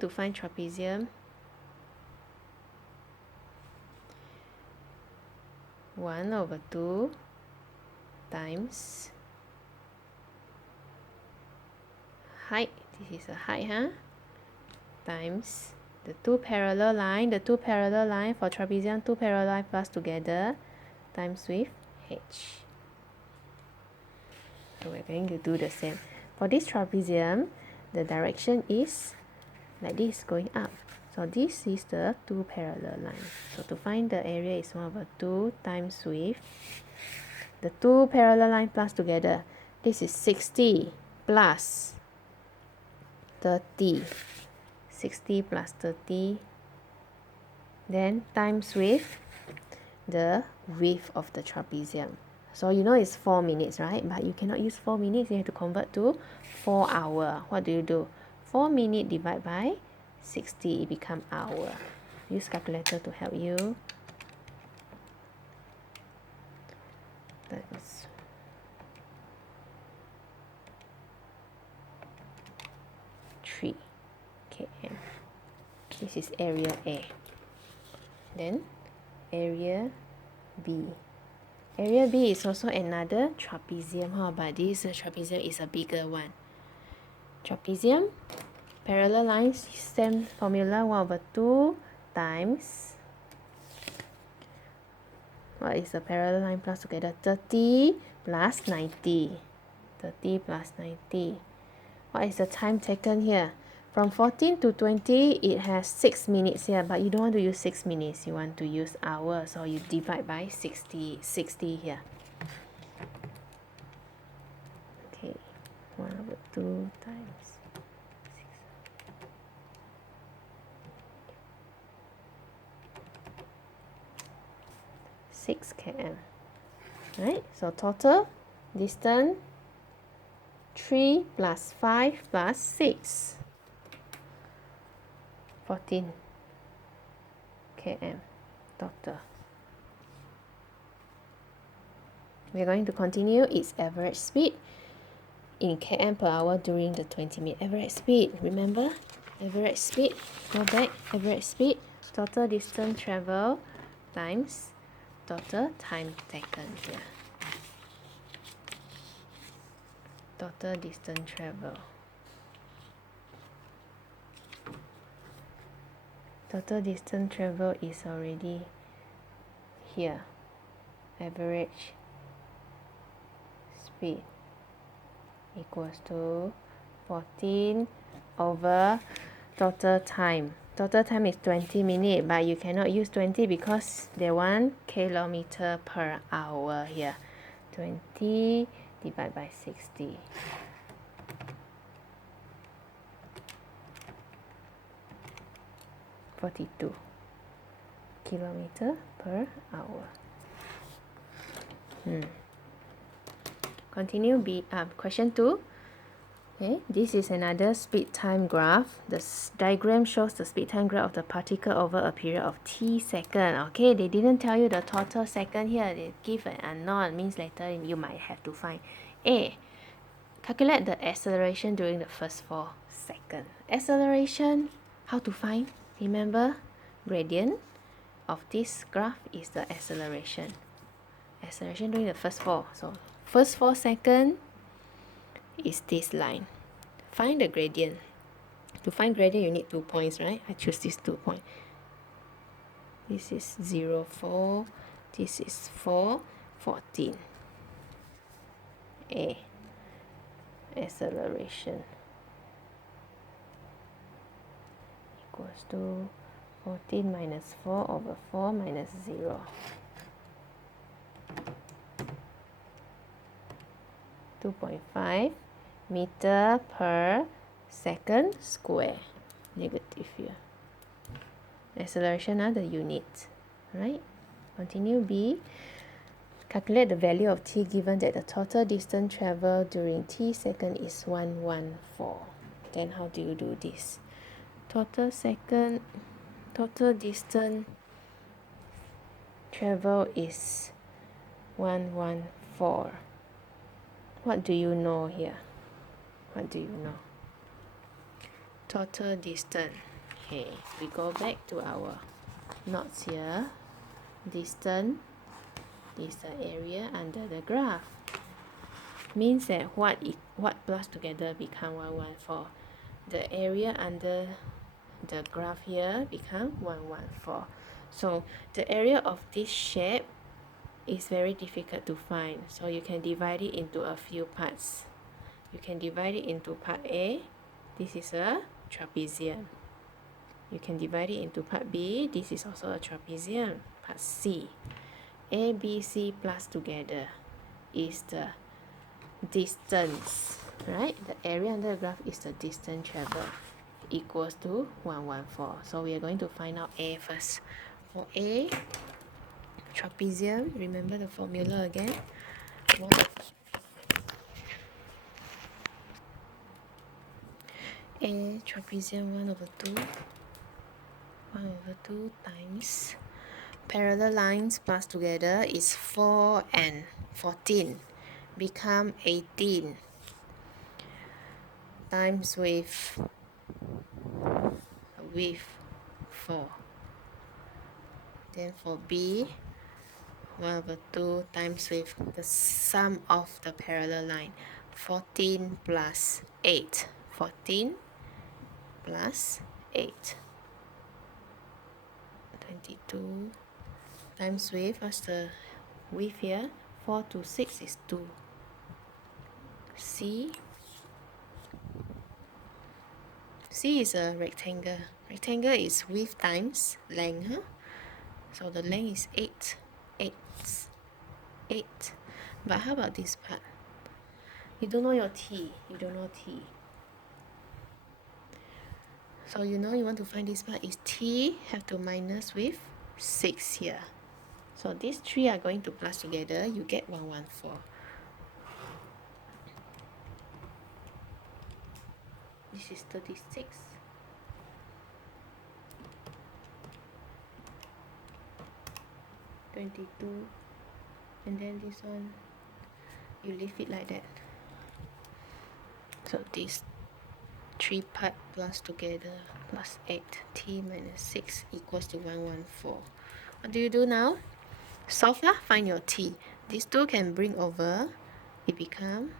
to find trapezium. 1/2 times height, this is a height, times the two parallel line for trapezium, two parallel line plus together times with h. So we're going to do the same. For this trapezium, the direction is like this, going up. So this is the two parallel lines. So to find the area is 1/2 times with the two parallel line plus together. This is 60 plus 30. 60 plus 30. Then times with the width of the trapezium. So you know it's 4 minutes, right? But you cannot use 4 minutes. You have to convert to 4 hour. What do? 4 minutes divided by 60, it become hour. Use calculator to help you. That's 3 km. This is area A. Then area B. Area B is also another trapezium, but this trapezium is a bigger one. Trapezium, parallel lines, same formula, 1/2 times, what is the parallel line plus together? 30 plus 90. 30 plus 90. What is the time taken here? From 14 to 20, it has 6 minutes here, but you don't want to use 6 minutes. You want to use hours, so you divide by 60 here. Okay, 1/2 times 6 km. Right, so total distance 3 plus 5 plus 6. 14 km total. We're going to continue its average speed in km per hour during the 20-minute average speed. Remember, average speed, go back, average speed, total distance travel times total time taken here. Total distance travel. Total distance travel is already here. Average speed equals to 14 over total time. Total time is 20 minutes, but you cannot use 20 because they want kilometer per hour here. 20 divided by 60. 42 kilometer per hour. Continue. Question 2. Okay, this is another speed time graph. The diagram shows the speed time graph of the particle over a period of t second. Okay, they didn't tell you the total second here. They give an unknown, means later you might have to find. A. Calculate the acceleration during the first 4 seconds. Acceleration, how to find? Remember, gradient of this graph is the acceleration. Acceleration during the first 4. So first 4 seconds is this line. Find the gradient. To find gradient, you need 2 points, right? I choose these 2 points. This is 0, 4. This is 4, 14. A. Acceleration equals to 14 minus 4 over 4 minus 0. 2.5 meter per second square. Negative here. Acceleration are the units, right? Continue. B. Calculate the value of t given that the total distance traveled during t second is 114. Then how do you do this? Total distance travel is 114. What do you know here? What do you know? total distance. Okay, we go back to our notes here. Distance is the area under the graph. Means that what plus together become 114. The area under the graph here become 114. So the area of this shape is very difficult to find. So you can divide it into a few parts. You can divide it into part A. This is a trapezium. You can divide it into part B. This is also a trapezium. Part C. A, B, C plus together is the distance, right? The area under the graph is the distance traveled, equals to 114. So we are going to find out A first. For A, trapezium, remember the formula again? A trapezium 1/2 times parallel lines plus together is 4 and 14 become 18 times with 4. Then for B, 1/2 times with the sum of the parallel line, 14 plus 8. 14 plus 8. 22 times with, what's the width here? 4 to 6 is 2. C is a rectangle. Rectangle is width times length. Huh? So the length is 8. 8. But how about this part? You don't know your T. You don't know T. So you know you want to find this part is T have to minus with 6 here. So these 3 are going to plus together. You get 114. This is 36. And then this one, you leave it like that. So this 3 part plus together plus 8, T minus 6 equals to 114. What do you do now? Solve lah, find your T. These 2 can bring over, it become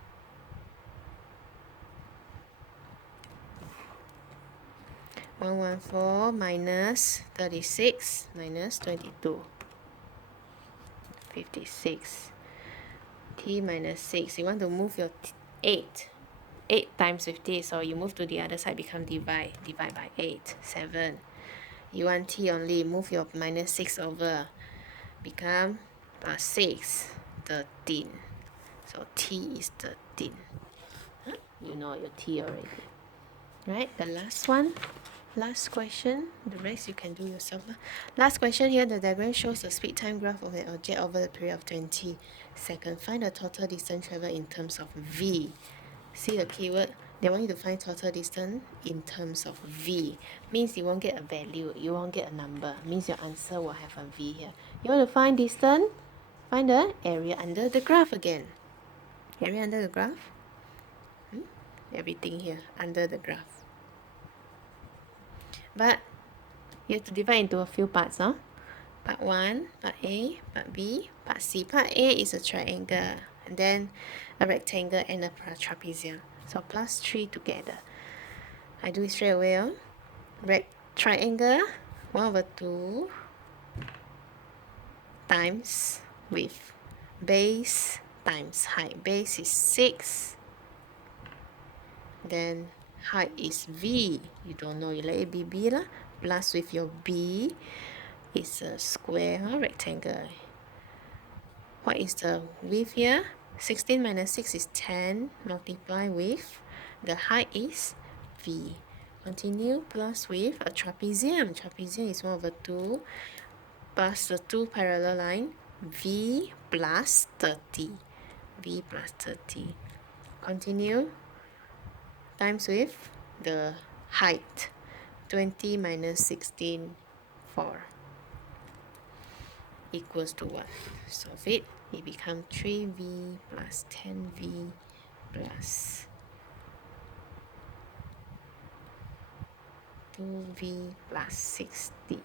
114 minus 36 minus 22. 56. T minus 6. You want to move your 8. 8 times 50. So you move to the other side, become divide. Divide by 8. 7. You want T only. Move your minus 6 over. Become plus 6. 13. So T is 13. Huh? You know your T already. Right? The last one. Last question. The rest you can do yourself. Last question here. The diagram shows the speed time graph of an object over the period of 20 seconds. Find the total distance traveled in terms of V. See the keyword? They want you to find total distance in terms of V. Means you won't get a value. You won't get a number. Means your answer will have a V here. You want to find distance? Find the area under the graph again. Area under the graph? Everything here under the graph. But you have to divide into a few parts. Huh? Part 1, Part A, Part B, Part C. Part A is a triangle, and then a rectangle and a trapezium. So plus 3 together. I do it straight away. Triangle 1/2 times width. Base times height. Base is 6. Then height is V. You don't know, you let it be B lah. Plus with your B is a square, rectangle. What is the width here? 16 minus 6 is 10. Multiply with the height is V. Continue plus with a trapezium. Trapezium is 1/2 plus the 2 parallel line. V plus 30. V plus 30. Continue times with the height. 20 minus 16, 4. Equals to what? Solve it. It becomes 3V plus 10V plus 2v plus 60.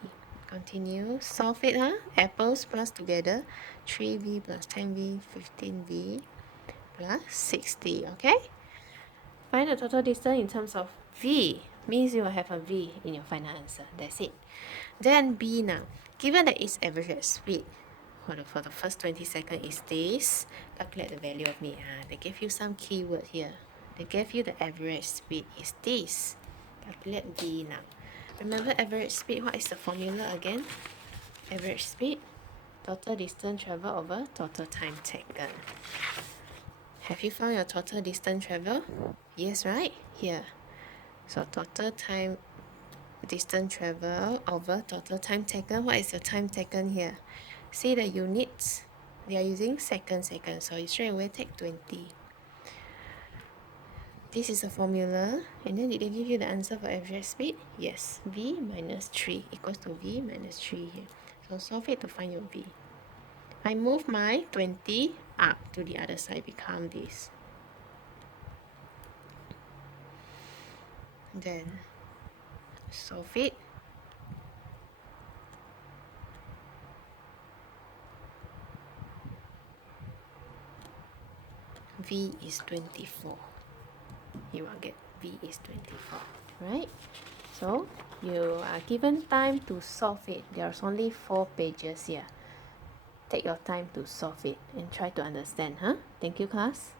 Continue. Solve it, huh? Apples plus together. 3v plus 10v, 15v plus 60, okay? Find the total distance in terms of v. Means you will have a v in your final answer. That's it. Then b now. Given that its average speed for the first 20 seconds is this, calculate the value of me. They gave you some keyword here. They gave you the average speed is this. Calculate v now. Remember average speed, what is the formula again? Average speed, total distance traveled over total time taken. Have you found your total distance traveled? Yes, right? Here. So total time distance traveled over total time taken. What is the time taken here? See the units? They are using seconds. So you straight away take 20. This is a formula. And then did they give you the answer for average speed? Yes. V minus 3 equals to V minus 3 here. So solve it to find your V. I move my 20 up to the other side, become this. Then solve it. V is 24. You will get V is 24, right? So you are given time to solve it. There's only 4 pages here. Take your time to solve it and try to understand, huh? Thank you, class.